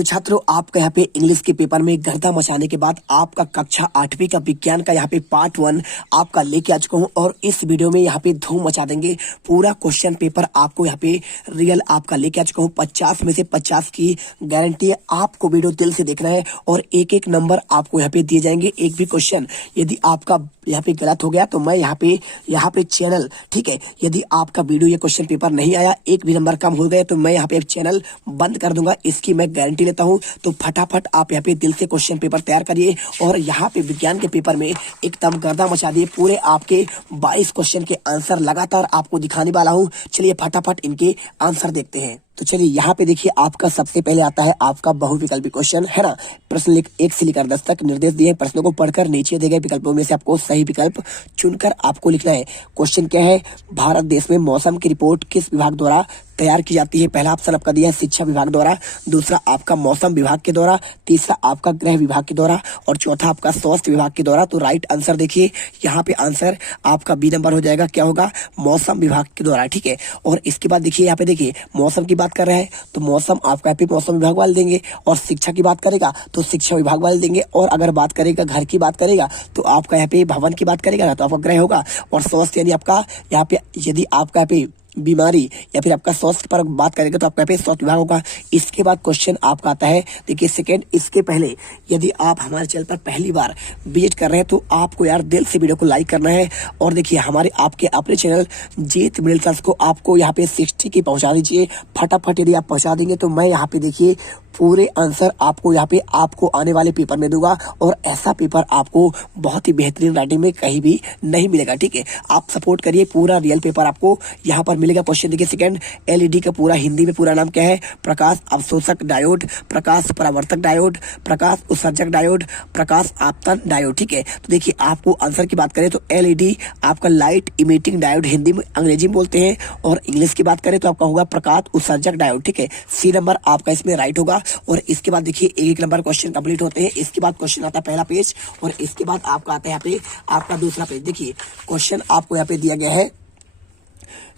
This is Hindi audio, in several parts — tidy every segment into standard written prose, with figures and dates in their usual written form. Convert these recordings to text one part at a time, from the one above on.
तो छात्रों, आपका यहाँ पे इंग्लिश के पेपर में गर्दा मचाने के बाद आपका कक्षा 8वीं का विज्ञान का यहाँ पे पार्ट 1 आपका लेके आ चुका हूँ और इस वीडियो में यहाँ पे धूम मचा देंगे। पूरा क्वेश्चन पेपर आपको यहाँ पे रियल आपका लेके आ चुका हूँ। 50 में से 50 की गारंटी है। आपको वीडियो दिल से देखना है और एक एक नंबर आपको यहाँ पे दिए जाएंगे। एक भी क्वेश्चन यदि आपका यहाँ पे गलत हो गया तो मैं यहाँ पे चैनल, ठीक है, यदि आपका वीडियो ये क्वेश्चन पेपर नहीं आया, एक भी नंबर कम हो गए तो मैं यहाँ पे चैनल बंद कर दूंगा। इसकी मैं गारंटी लेता हूँ। तो फटाफट आप यहाँ पे दिल से क्वेश्चन पेपर तैयार करिए और यहाँ पे विज्ञान के पेपर में एकदम गर्दा मचा दिए। पूरे आपके 22 क्वेश्चन के आंसर लगातार आपको दिखाने वाला हूँ। चलिए फटाफट इनके आंसर देखते हैं। तो चलिए यहाँ पे देखिए, आपका सबसे पहले आता है आपका बहुविकल्पी क्वेश्चन, है ना। प्रश्न 1 से लेकर 10 तक निर्देश दिए। प्रश्नों को पढ़कर नीचे दिए गए विकल्पों में से आपको सही विकल्प चुनकर आपको लिखना है। क्वेश्चन क्या है, भारत देश में मौसम की रिपोर्ट किस विभाग द्वारा तैयार की जाती है। पहला ऑप्शन आपका दिया है शिक्षा विभाग द्वारा, दूसरा आपका मौसम विभाग के द्वारा, तीसरा आपका गृह विभाग के द्वारा और चौथा आपका स्वास्थ्य विभाग के द्वारा। तो राइट आंसर देखिए यहाँ पे आंसर आपका बी नंबर हो जाएगा। क्या होगा, मौसम विभाग के द्वारा, ठीक है। और इसके बाद देखिए यहाँ पे देखिए, मौसम की बात कर रहे हैं तो मौसम आपका यहाँ पे मौसम विभाग वाले देंगे, और शिक्षा की बात करेगा तो शिक्षा विभाग वाले देंगे, और अगर बात करेगा घर की बात करेगा तो आपका यहाँ पे भवन की बात करेगा ना तो आपका गृह होगा, और स्वास्थ्य यानी आपका यहाँ पे यदि आपका यहाँ पे बीमारी या फिर आपका स्वास्थ्य पर बात करेगा तो आपका पे स्वास्थ्य विभाग होगा। इसके बाद क्वेश्चन आपका आता है, देखिए सेकंड, इसके पहले यदि आप हमारे चैनल पर पहली बार विजिट कर रहे हैं तो आपको यार दिल से वीडियो को लाइक करना है। और देखिए हमारे आपके अपने चैनल जीत मिडिल क्लास को आपको यहाँ पे 60 की पहुंचा दीजिए फटाफट। यदि आप पहुंचा देंगे तो मैं यहाँ पे देखिए पूरे आंसर आपको यहाँ पे आपको आने वाले पेपर में दूंगा, और ऐसा पेपर आपको बहुत ही बेहतरीन राइटिंग में कहीं भी नहीं मिलेगा, ठीक है। आप सपोर्ट करिए, पूरा रियल पेपर आपको यहाँ पर मिलेगा। क्वेश्चन देखिए सेकंड, एलईडी का पूरा हिंदी में पूरा नाम क्या है। प्रकाश अवशोषक डायोड, प्रकाश परावर्तक डायोड, प्रकाश उत्सर्जक डायोड, प्रकाश आपतन डायोड, ठीक है। तो देखिए आपको आंसर की बात करें तो एलईडी आपका लाइट इमिटिंग डायोड हिंदी में अंग्रेजी में बोलते हैं, और इंग्लिश की बात करें तो आपका होगा प्रकाश उत्सर्जक डायोड, ठीक है। सी नंबर आपका इसमें राइट होगा। और इसके बाद देखिए एक नंबर क्वेश्चन कंप्लीट होते हैं। इसके बाद क्वेश्चन आता है पहला पेज, और इसके बाद आपका आता है यहाँ पे आपका दूसरा पेज। देखिए क्वेश्चन आपको यहाँ पे दिया गया है,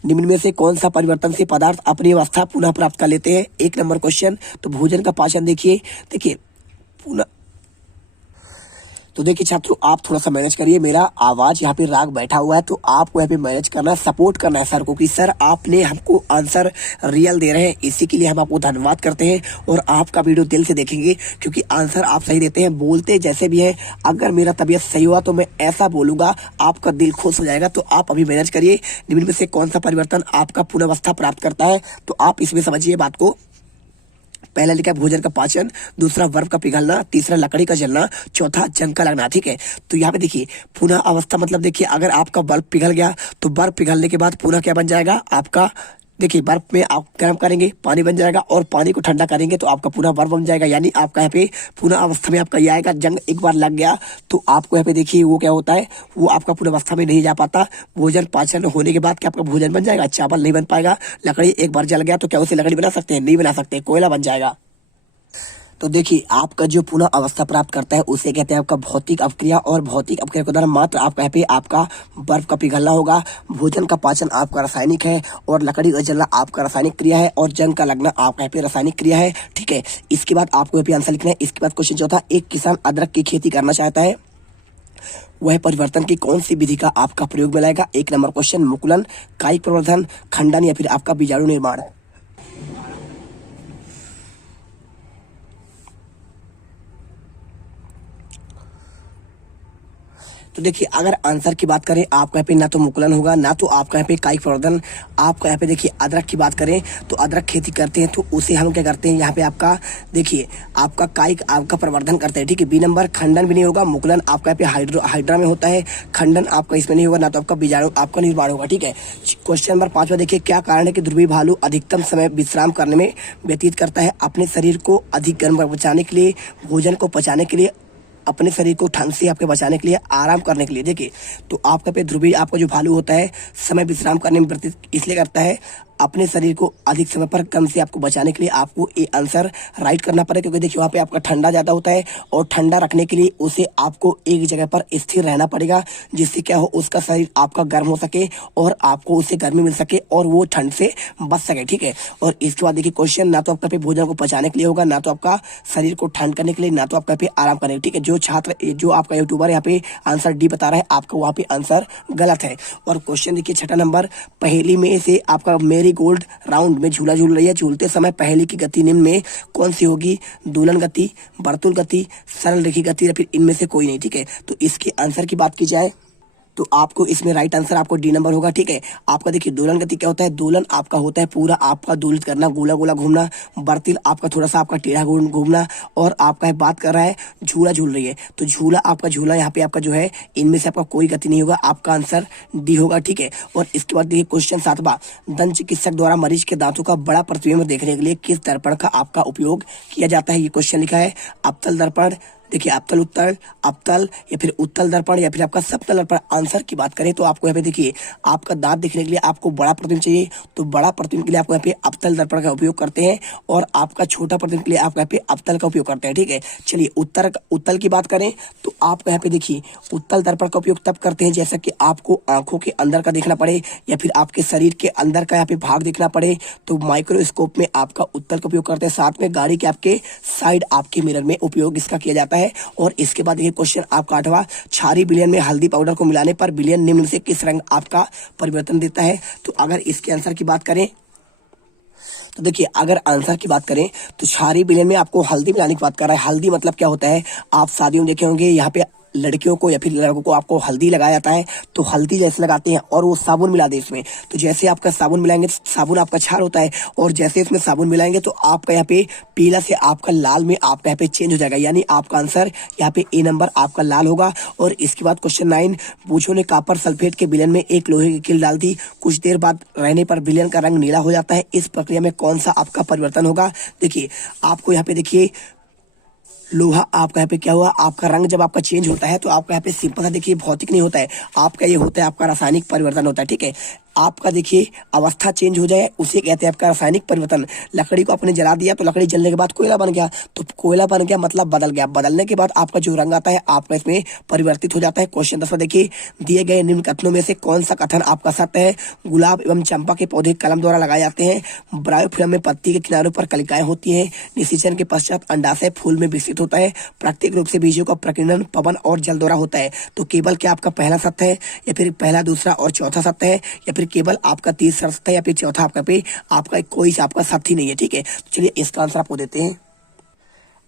निम्न में से कौन सा परिवर्तन से पदार्थ अपनी अवस्था पुनः प्राप्त कर लेते हैं। एक नंबर क्वेश्चन, तो भोजन का पाचन देखिए पुनः। तो देखिए छात्रों, आप थोड़ा सा मैनेज करिए, मेरा आवाज यहाँ पे राग बैठा हुआ है तो आपको यहाँ पे मैनेज करना है, सपोर्ट करना है सर को कि सर आपने हमको आंसर रियल दे रहे हैं। इसी के लिए हम आपको धन्यवाद करते हैं और आपका वीडियो दिल से देखेंगे क्योंकि आंसर आप सही देते हैं, बोलते जैसे भी हैं। अगर मेरा तबीयत सही हुआ तो मैं ऐसा बोलूंगा आपका दिल खुश हो जाएगा। तो आप अभी मैनेज करिए। निम्न में से कौन सा परिवर्तन आपका पुनर्वस्था प्राप्त करता है, तो आप इसमें समझिए बात को। पहला लिखा है भोजन का पाचन, दूसरा बर्फ का पिघलना, तीसरा लकड़ी का जलना, चौथा जंग का लगना, ठीक है। तो यहाँ पे देखिए पुनः अवस्था मतलब देखिए अगर आपका बर्फ पिघल गया तो बर्फ पिघलने के बाद पुनः क्या बन जाएगा आपका, देखिए बर्फ में आप गर्म करेंगे पानी बन जाएगा, और पानी को ठंडा करेंगे तो आपका पुनः बर्फ बन जाएगा। यानी आपका यहाँ पे पुनः अवस्था में आपका ये आएगा, जंग एक बार लग गया तो आपको यहाँ पे देखिए वो क्या होता है, वो आपका पुनः अवस्था में नहीं जा पाता। भोजन पाचन होने के बाद क्या आपका भोजन बन जाएगा, चावल नहीं बन पाएगा। लकड़ी एक बार जल गया तो क्या उसे लकड़ी बना सकते हैं, नहीं बना सकते, कोयला बन जाएगा। तो देखिए आपका जो पुनः अवस्था प्राप्त करता है उसे कहते हैं आपका भौतिक अपक्रिया, और भौतिक अपक्रिया के दौरान मात्र आपका यहाँ पे आपका बर्फ का पिघलना होगा। भोजन का पाचन आपका रासायनिक है, और लकड़ी का जलना आपका रासायनिक क्रिया है, और जंग का लगना आपका यहाँ पे रासायनिक क्रिया है, ठीक है। इसके बाद आपको यहाँ पे आंसर लिखना है। इसके बाद क्वेश्चन चौथा, एक किसान अदरक की खेती करना चाहता है, वह परिवर्तन की कौन सी विधि का आपका प्रयोग में लाएगा। एक नंबर क्वेश्चन, मुकुलन, कायिक प्रवर्धन, खंडन या फिर आपका बीजाणु निर्माण। तो देखिए अगर आंसर की बात करें आपका यहाँ पे ना तो मुकुलन होगा, ना तो आपका यहाँ पे कायिक प्रवर्धन। आपका यहाँ पे देखिए अदरक की बात करें तो अदरक खेती करते हैं तो उसे हम क्या करते हैं, यहाँ पे आपका देखिए आपका कायिक आपका प्रवर्धन करते हैं, ठीक है। बी नंबर, खंडन भी नहीं होगा। मुकुलन आपका यहाँ पे हाइड्रा में होता है, खंडन आपका इसमें नहीं होगा, ना तो आपका बीजाणु आपका निर्माण होगा, ठीक है। क्वेश्चन नंबर 5 देखिए, क्या कारण है कि ध्रुवी भालू अधिकतम समय विश्राम करने में व्यतीत करता है। अपने शरीर को अधिक गर्म बचाने के लिए, भोजन को पचाने के लिए, अपने शरीर को ठंड से आपके बचाने के लिए, आराम करने के लिए। देखिए तो आपका पे ध्रुवी आपका जो भालू होता है समय विश्राम करने में व्यतीत इसलिए करता है, अपने शरीर को अधिक समय पर कम से आपको बचाने के लिए आपको ये आंसर राइट करना पड़ेगा, क्योंकि देखिए वहाँ पे आपका ठंडा ज़्यादा होता है और ठंडा रखने के लिए उसे आपको एक जगह पर स्थिर रहना पड़ेगा, जिससे क्या हो उसका शरीर आपका गर्म हो सके और आपको उससे गर्मी मिल सके और वो ठंड से बच सके, ठीक है। और इसके बाद देखिए क्वेश्चन ना तो आपका पे भोजन को पचाने के लिए होगा, ना तो आपका शरीर को ठंड करने के लिए, ना तो आपका पे आराम करने के लिए, ठीक है। जो छात्र जो आपका यूट्यूबर यहाँ पे आंसर डी बता रहा है, आपका वहाँ पे आंसर गलत है। और क्वेश्चन देखिए छठा नंबर, पहेली में से आपका मेरी गोल्ड राउंड में झूला झूल रही है, झूलते समय पहेली की गति निम्न में कौन सी होगी? दोलन गति, वर्तुल गति, सरल रेखी गति या फिर इनमें से कोई नहीं, ठीक है। तो इसके आंसर की बात की जाए तो आपको इसमें राइट आंसर आपको डी नंबर होगा, ठीक है। आपका देखिए दोलन गति क्या होता है? दोलन आपका होता है पूरा आपका दोलित करना, गोला गोला घूमना। वर्तिल आपका थोड़ा सा आपका टेढ़ा घूमना। और आपका है बात कर रहा है झूला झूल रही है, तो झूला आपका झूला यहाँ पे आपका जो है इनमें से आपका कोई गति नहीं होगा, आपका आंसर डी होगा, ठीक है। और इसके बाद देखिए क्वेश्चन 7वां, दंत चिकित्सक द्वारा मरीज के दांतों का बड़ा प्रतिबिंब देखने के लिए किस दर्पण का आपका उपयोग किया जाता है? ये क्वेश्चन लिखा है अवतल दर्पण, देखिए अवतल उत्तल, अवतल या फिर उत्तल दर्पण या फिर आपका समतल दर्पण। आंसर की बात करें तो आपको यहाँ पे देखिए आपका दांत देखने के लिए आपको बड़ा प्रतिबिंब चाहिए, तो बड़ा प्रतिबिंब के लिए आपको यहाँ पे अवतल दर्पण का उपयोग करते हैं और आपका छोटा प्रतिबिंब के लिए आप यहाँ पे अवतल का उपयोग करते हैं, ठीक है। चलिए उत्तल की बात करें तो आप यहाँ पे देखिए उत्तल दर्पण का उपयोग तब करते हैं जैसा कि आपको आंखों के अंदर का देखना पड़े या फिर आपके शरीर के अंदर का यहाँ पे भाग देखना पड़े, तो माइक्रोस्कोप में आपका उत्तल का उपयोग करते हैं। साथ में गाड़ी के आपके साइड आपके मिरर में उपयोग इसका किया जाता है। और इसके बाद ये क्वेश्चन आपका 8वां, क्षारीय विलयन में हल्दी पाउडर को मिलाने पर विलयन निम्न से किस रंग आपका परिवर्तन देता है? तो अगर इसके आंसर की बात करें तो देखिए अगर आंसर की बात करें तो क्षारीय विलयन में आपको हल्दी मिलाने की बात कर रहा है। हल्दी मतलब क्या होता है? आप शादियों में देखे होंगे यहाँ पे लड़कियों को या फिर लड़कों को आपको हल्दी लगाया जाता है, तो हल्दी जैसे लगाते हैं और वो साबुन मिला दे इसमें, तो जैसे आपका साबुन मिलाएंगे साबुन आपका क्षार होता है और जैसे इसमें साबुन मिलाएंगे तो आपका यहाँ पे पीला से आपका लाल में आपका यहाँ पे चेंज हो जाएगा, यानी आपका आंसर यहाँ पे ए नंबर आपका लाल होगा। और इसके बाद क्वेश्चन 9, बूझों ने कॉपर सल्फेट के विलयन में एक लोहे की कील डाल दी, कुछ देर बाद रहने पर विलयन का रंग नीला हो जाता है, इस प्रक्रिया में कौन सा आपका परिवर्तन होगा? देखिए आपको यहाँ पे देखिए लोहा आपका यहाँ पे क्या हुआ, आपका रंग जब आपका चेंज होता है तो आपका यहाँ पे सिंपल सा देखिए भौतिक नहीं होता है, आपका ये होता है आपका रासायनिक परिवर्तन होता है, ठीक है। आपका देखिए अवस्था चेंज हो जाए उसे कहते हैं आपका रासायनिक परिवर्तन। लकड़ी को आपने जला दिया तो लकड़ी जलने के बाद कोयला बन गया, तो कोयला बन गया मतलब बदल गया, बदलने के बाद आपका जो रंग आता है आपका इसमें परिवर्तित हो जाता है। क्वेश्चन 10 देखिए, दिए गए निम्न कथनों में से कौन सा कथन आपका सत्य है? गुलाब एवं चंपा के पौधे कलम द्वारा लगाए जाते हैं, ब्रायोफिल्म में पत्ती के किनारों पर कलिकाएं होती हैं, निषेचन के पश्चात अंडाशय फूल में विकसित होता है, प्राकृतिक रूप से बीजों का प्रकीर्णन पवन और जल द्वारा होता है। तो केवल क्या आपका पहला सत्य है या फिर पहला दूसरा और चौथा सत्य है या फिर केवल आपका तीसरा सत्य है या फिर चौथा आपका कोई आपका साथी नहीं है, ठीक है। चलिए इसका आंसर आपको देते हैं।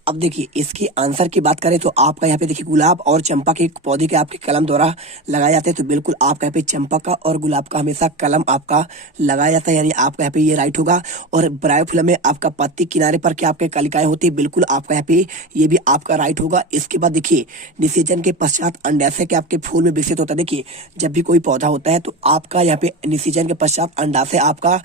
अब देखिए इसकी आंसर की बात करें तो आपका यहाँ पे देखिए गुलाब और चंपा के पौधे के आपके कलम द्वारा लगाए जाते हैं, तो बिल्कुल आपका यहाँ पे चंपा का और गुलाब का हमेशा कलम आपका लगाया जाता है, यानी आपका यहाँ पे ये राइट होगा। और ब्रायोफिल्म में आपका पत्ती किनारे पर क्या आपके कलिकाएं होती है, बिल्कुल आपका यहाँ पे ये भी आपका राइट होगा। इसके बाद देखिए निषेचन के पश्चात अंडाशय के आपके फूल में विकसित होता है। देखिए जब भी कोई पौधा होता है तो आपका यहाँ पे निषेचन के पश्चात अंडाशय आपका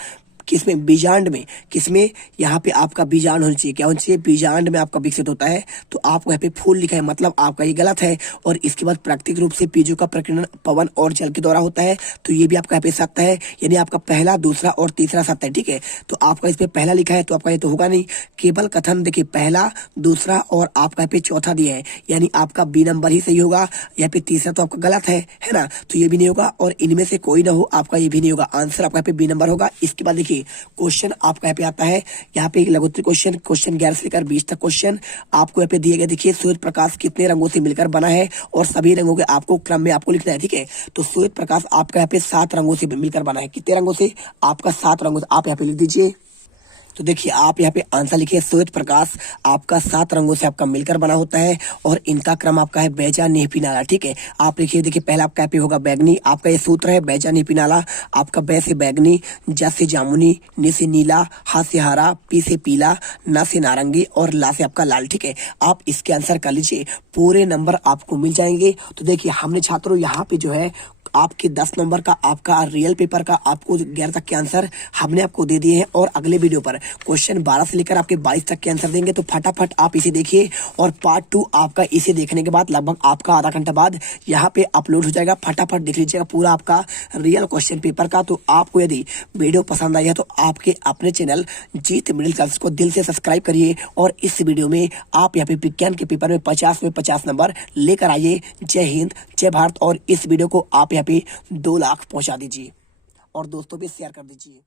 किसमें, बीजांड में, किसमें, यहाँ पे आपका बीजांड होना चाहिए, क्या होना चाहिए, बीजांड में आपका विकसित होता है, तो आपको यहाँ पे फूल लिखा है मतलब आपका ये गलत है। और इसके बाद प्राकृतिक रूप से बीजों का प्रकीर्णन पवन और जल के द्वारा होता है, तो ये भी आपका यहाँ पे सत्य है, यानी आपका पहला दूसरा और तीसरा सत्य है, ठीक है। तो आपका इसमें पहला लिखा है तो आपका ये तो होगा नहीं। केवल कथन देखिए पहला दूसरा और आपका यहाँ पे चौथा दिया है, यानी आपका बी नंबर ही सही होगा, यहाँ पे तीसरा तो आपका गलत है ना, तो ये भी नहीं होगा। और इनमें से कोई ना हो आपका ये भी नहीं होगा, आंसर आपका यहाँ पे बी नंबर होगा। इसके बाद देखिए क्वेश्चन आपका यहाँ पे आता है, यहाँ पे एक लघुत्तरी क्वेश्चन 11 से लेकर 20 तक क्वेश्चन आपको यहाँ पे दिए गए। देखिए सूर्य प्रकाश कितने रंगों से मिलकर बना है और सभी रंगों के आपको क्रम में आपको लिखना है, ठीक है। तो सूर्य प्रकाश आपका यहाँ पे 7 रंगों से मिलकर बना है, कितने रंगों से, आपका 7 रंगों से, आप यहाँ पे लिख दीजिए। तो देखिए आप यहाँ पे आंसर लिखिए, श्वेत प्रकाश आपका 7 रंगों से आपका मिलकर बना होता है और इनका क्रम आपका है बैजा नीपी नाला, ठीक है। आप लिखिए, देखिए पहला आपका यहाँ पे होगा बैगनी, आपका ये सूत्र है बैजा नीपी नाला, आपका बै से बैगनी, जा से जामुनी, नी से नीला, हा से हरा, पी से पीला, ना से नारंगी और ला से आपका लाल, ठीक है। आप इसके आंसर कर लीजिए, पूरे नंबर आपको मिल जाएंगे। तो देखिए हमने छात्रों यहाँ पे जो है आपके 10 नंबर का आपका रियल पेपर का आपको 11 तक के आंसर हमने आपको दे दिए हैं और अगले वीडियो पर क्वेश्चन 12 से लेकर आपके 22 तक के आंसर देंगे। तो फटाफट आप इसे देखिए और पार्ट 2 आपका इसे देखने के बाद लगभग आपका आधा घंटा बाद यहाँ पे अपलोड हो जाएगा। फटाफट देख लीजिएगा पूरा आपका रियल क्वेश्चन पेपर का। तो आपको यदि वीडियो पसंद आई है तो आपके अपने चैनल जीत मिडिल क्लास को दिल से सब्सक्राइब करिए और इस वीडियो में आप यहाँ पे विज्ञान के पेपर में 50 में 50 नंबर लेकर आइए। जय हिंद, जय भारत। और इस वीडियो को आप यहाँ पे 2 लाख पहुंचा दीजिए और दोस्तों भी शेयर कर दीजिए।